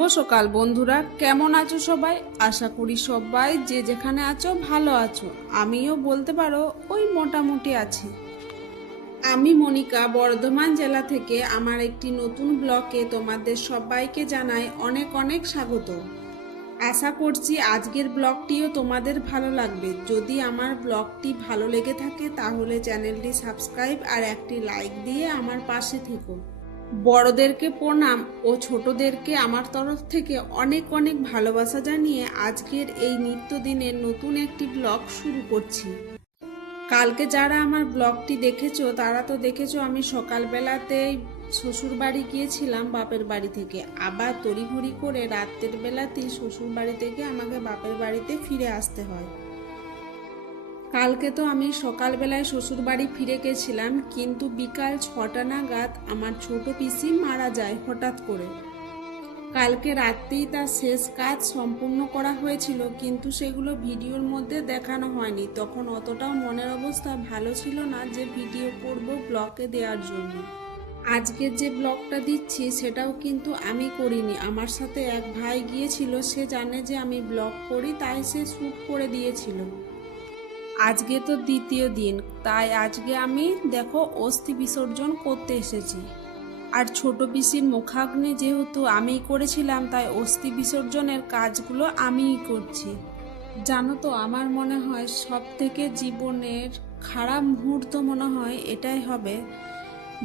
শুভ সকাল বন্ধুরা, কেমন আছো সবাই? আশা করি সবাই যে যেখানে আছো ভালো আছো। আমিও বলতে পারো ওই মোটামুটি আছি। আমি মনিকা বর্ধমান জেলা থেকে আমার একটি নতুন ব্লগে তোমাদের সবাইকে জানাই অনেক অনেক স্বাগত। আশা করছি আজকের ব্লগটিও তোমাদের ভালো লাগবে। যদি আমার ব্লগটি ভালো লেগে থাকে তাহলে চ্যানেলটি সাবস্ক্রাইব আর একটি লাইক দিয়ে আমার পাশে থেকো। বড়দেরকে প্রণাম ও ছোটদেরকে আমার তরফ থেকে অনেক অনেক ভালোবাসা জানিয়ে আজকের এই নিত্যদিনের নতুন একটি ব্লগ শুরু করছি। কালকে যারা আমার ব্লগটি দেখেছো তারা তো দেখেছো আমি সকালবেলাতেই শ্বশুর বাড়ি গিয়েছিলাম বাপের বাড়ি থেকে। আবার তড়িঘড়ি করে রাতের বেলাতেই শ্বশুর বাড়ি থেকে আমাকে বাপের বাড়িতে ফিরে আসতে হয়। কালকে তো আমি সকালবেলায় শ্বশুর বাড়ি ফিরে গেছিলাম, কিন্তু বিকাল 6টা নাগাদ আমার ছোট পিসি মারা যায় হঠাৎ করে। কালকে রাতেই তার শেষ কাজ সম্পূর্ণ করা হয়েছিল, কিন্তু সেগুলো ভিডিওর মধ্যে দেখানো হয়নি। তখন অতটাও মনের অবস্থা ভালো ছিল না যে ভিডিও করব ব্লগে দেওয়ার জন্য। আজকের যে ব্লগটা দিচ্ছি সেটাও কিন্তু আমি করিনি, আমার সাথে এক ভাই গিয়েছিল, সে জানে যে আমি ব্লগ করি তাই সে শ্যুট করে দিয়েছিল। আজকে তো দ্বিতীয় দিন, তাই আজকে আমি দেখো অস্থি বিসর্জন করতে এসেছি। আর ছোট পিসির মুখাগ্নি যেহেতু আমিই করেছিলাম তাই অস্থি বিসর্জনের কাজগুলো আমিই করছি। জানো তো, আমার মনে হয় সব থেকে জীবনের খারাপ মুহূর্ত মনে হয় এটাই হবে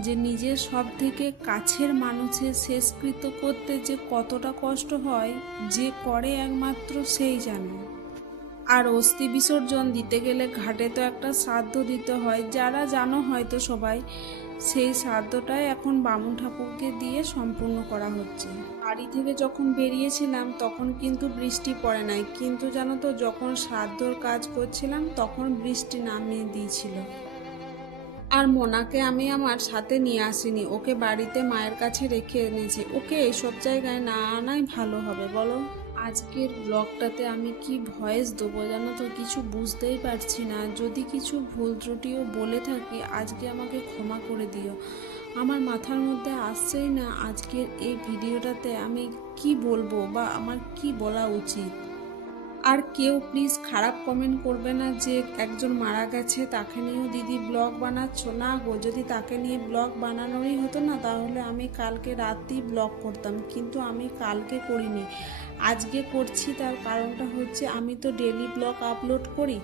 যে নিজের সব থেকে কাছের মানুষের শেষকৃত্য করতে যে কতটা কষ্ট হয়, যে করে একমাত্র সেই জানে। আর অস্থি বিসর্জন দিতে গেলে ঘাটে তো একটা শ্রাদ্ধ দিতে হয়, যারা জানো হয়তো সবাই। সেই শ্রাদ্ধটাই এখন বামুন ঠাকুরকে দিয়ে সম্পূর্ণ করা হচ্ছে। বাড়ি থেকে যখন বেরিয়েছিলাম তখন কিন্তু বৃষ্টি পড়ে নাই, কিন্তু জানো তো যখন শ্রাদ্ধর কাজ করছিলাম তখন বৃষ্টি নামিয়ে দিয়েছিল। আর মোনাকে আমি আমার সাথে নিয়ে আসিনি, ওকে বাড়িতে মায়ের কাছে রেখে এনেছি। ওকে এইসব জায়গায় না আনাই ভালো হবে বলো। আজকের ব্লগটাতে আমি কি ভয়েস দেবো জানো তো কিছু বুঝতেই পারছি না। যদি কিছু ভুল ত্রুটিও বলে থাকি আজকে আমাকে ক্ষমা করে দিও। আমার মাথার মধ্যে আসছেই না আজকের এই ভিডিওটাতে আমি কি বলবো বা আমার কি বলা উচিত। আর কেউ প্লিজ খারাপ কমেন্ট করবে না যে একজন মারা গেছে তাকে নিয়েও দিদি ব্লগ বানাচ্ছ। না গো, যদি তাকে নিয়ে ব্লগ বানানোরই হতো না তাহলে আমি কালকে রাতেই ব্লগ করতাম, কিন্তু আমি কালকে করিনি, আজকে করছি। তার কারণটা হচ্ছে আমি তো ডেলি ব্লগ আপলোড করি,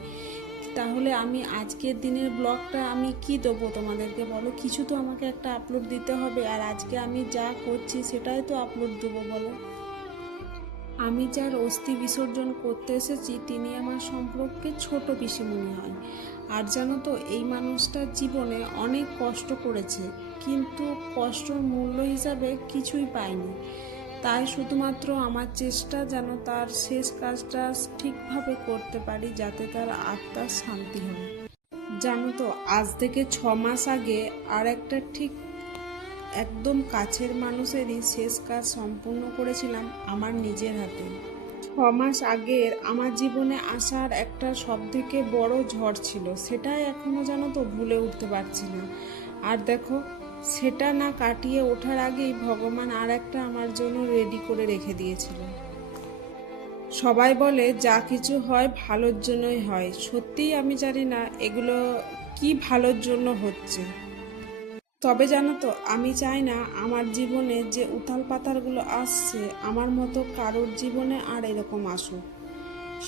তাহলে আমি আজকের দিনের ব্লগটা আমি কি দেবো তোমাদেরকে বলো? কিছু তো আমাকে একটা আপলোড দিতে হবে, আর আজকে আমি যা করছি সেটাই তো আপলোড দেবো বলো। আমি যার অস্থি বিসর্জন করতে এসেছি তিনি আমার সম্পর্কে ছোট পিসিমণি হয়। আর জানো তো এই মানুষটার জীবনে অনেক কষ্ট করেছে, কিন্তু কষ্টর মূল্য হিসাবে কিছুই পায়নি। তাই শুধুমাত্র আমার চেষ্টা যেন তার শেষ কাজটা ঠিকভাবে করতে পারি, যাতে তার আত্মার শান্তি হয়। জানো তো আজ থেকে 6 মাস আগে আর একটা ঠিক একদম কাছের মানুষেরই শেষ কাজ সম্পূর্ণ করেছিলাম আমার নিজের হাতে। 6 মাস আগের আমার জীবনে আসার একটা সবথেকে বড় ঝড় ছিল, সেটাই এখনো জানো তো ভুলে উঠতে পারছি না। আর দেখো সেটা না কাটিয়ে ওঠার আগেই ভগবান আর একটা আমার জন্য রেডি করে রেখে দিয়েছিল। সবাই বলে যা কিছু হয় ভালোর জন্যই হয়, সত্যিই আমি জানি না এগুলো কি ভালোর জন্য হচ্ছে। তবে জানো তো আমি চাই না আমার জীবনে যে উথাল পাথালগুলো আসছে আমার মতো কারোর জীবনে আর এরকম আসুক।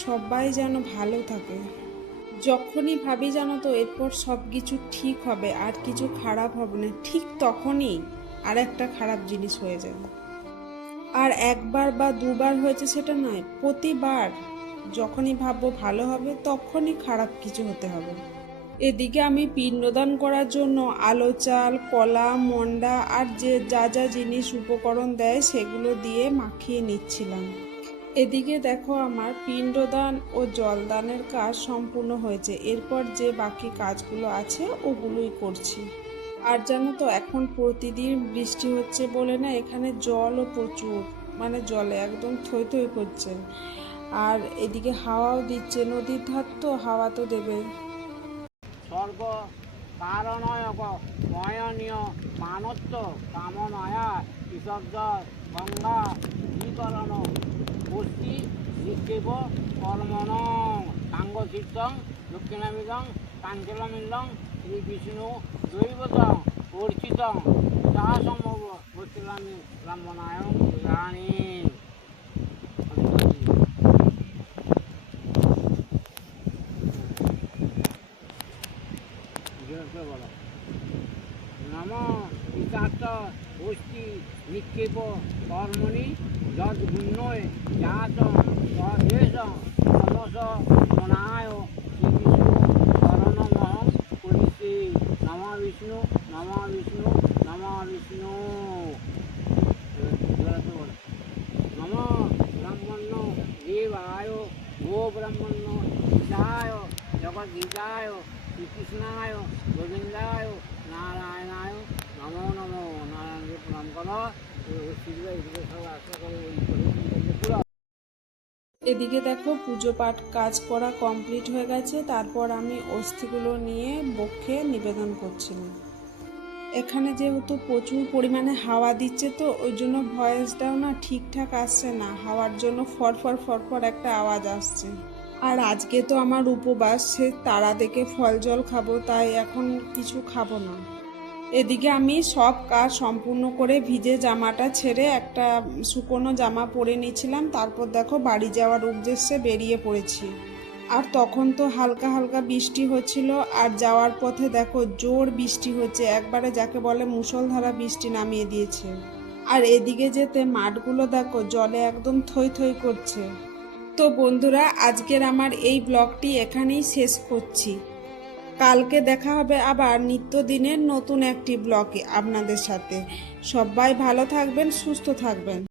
সবাই যেন ভালো থাকে। যখনই ভাবি জানো তো এরপর সব কিছু ঠিক হবে আর কিছু খারাপ হবে না, ঠিক তখনই আর একটা খারাপ জিনিস হয়ে যায়। আর একবার বা দুবার হয়েছে সেটা নয়, প্রতিবার যখনই ভাববো ভালো হবে তখনই খারাপ কিছু হতে হবে। এদিকে আমি পিণ্ডদান করার জন্য আলো চাল, কলা, মন্ডা আর যে যা যা জিনিস উপকরণ দেয় সেগুলো দিয়ে মাখিয়ে নিচ্ছিলাম। এদিকে দেখো আমার পিণ্ডদান ও জলদানের কাজ সম্পূর্ণ হয়েছে, এরপর যে বাকি কাজগুলো আছে ওগুলোই করছি। আর জানো তো এখন প্রতিদিন বৃষ্টি হচ্ছে বলে না এখানে জলও প্রচুর, মানে জলে একদম থই থই করছে। আর এদিকে হাওয়াও দিচ্ছে, নদীর ধার তো হাওয়া তো দেবে। স্বর্গ কারণয়ক ময়নীয় মানত্ব কামনায়া কৃষক গঙ্গা বিকরণ পুষ্টি নিক্ষেপ কর্মণ সাঙ্গতীর্থং দক্ষিণামিদং কাঞ্চলমিদং শ্রী বিষ্ণু দৈবতং অর্চিতং তা সম্ভব বর্তিলামি ব্রাহ্মণায়ং রানী। নম পিতার্থ পুষ্টি নিক্ষেপ কর্মণি যদ্গুণ্যয় জাত স্বদেশ নমস মনায় শ্রীবিষ্ণু শরণমহং করিষ্যে। নম বিষ্ণু নম বিষ্ণু নম বিষ্ণু। নম ব্রাহ্মণ্য দেবায় গো ব্রাহ্মণ্য ঈশায় জগদ্গীতায় শ্রীকৃষ্ণায় গোবিন্দায় নারায়ণায় নমো নমো। নারায়ণকে প্রণাম করো। সব আশা করো পুরো। এদিকে দেখো পুজো পাঠ কাজ করা কমপ্লিট হয়ে গেছে, তারপর আমি অস্থিগুলো নিয়ে বক্ষে নিবেদন করছিলাম। এখানে যেহেতু প্রচুর পরিমাণে হাওয়া দিচ্ছে তো ওই জন্য ভয়েসটাও না ঠিকঠাক আসছে না, হাওয়ার জন্য ফরফর ফরফর একটা আওয়াজ আসছে। আর আজকে তো আমার উপবাস, সে তারা দেখে ফল জল খাবো, তাই এখন কিছু খাবো না। এদিকে আমি সব কাজ সম্পূর্ণ করে ভিজে জামাটা ছেড়ে একটা শুকনো জামা পরে নিয়েছিলাম, তারপর দেখো বাড়ি যাওয়ার উদ্দেশ্যে বেরিয়ে পড়েছি। আর তখন তো হালকা হালকা বৃষ্টি হচ্ছিল, আর যাওয়ার পথে দেখো জোর বৃষ্টি হচ্ছে, একবারে যাকে বলে মুষলধারা বৃষ্টি নামিয়ে দিয়েছে। আর এদিকে যেতে মাঠগুলো দেখো জলে একদম থই থই করছে। তো বন্ধুরা, আজকের আমার এই ব্লগটি এখানেই শেষ করছি। কালকে দেখা হবে আবার নিত্যদিনের নতুন একটি ব্লগে আপনাদের সাথে। সবাই ভালো থাকবেন, সুস্থ থাকবেন।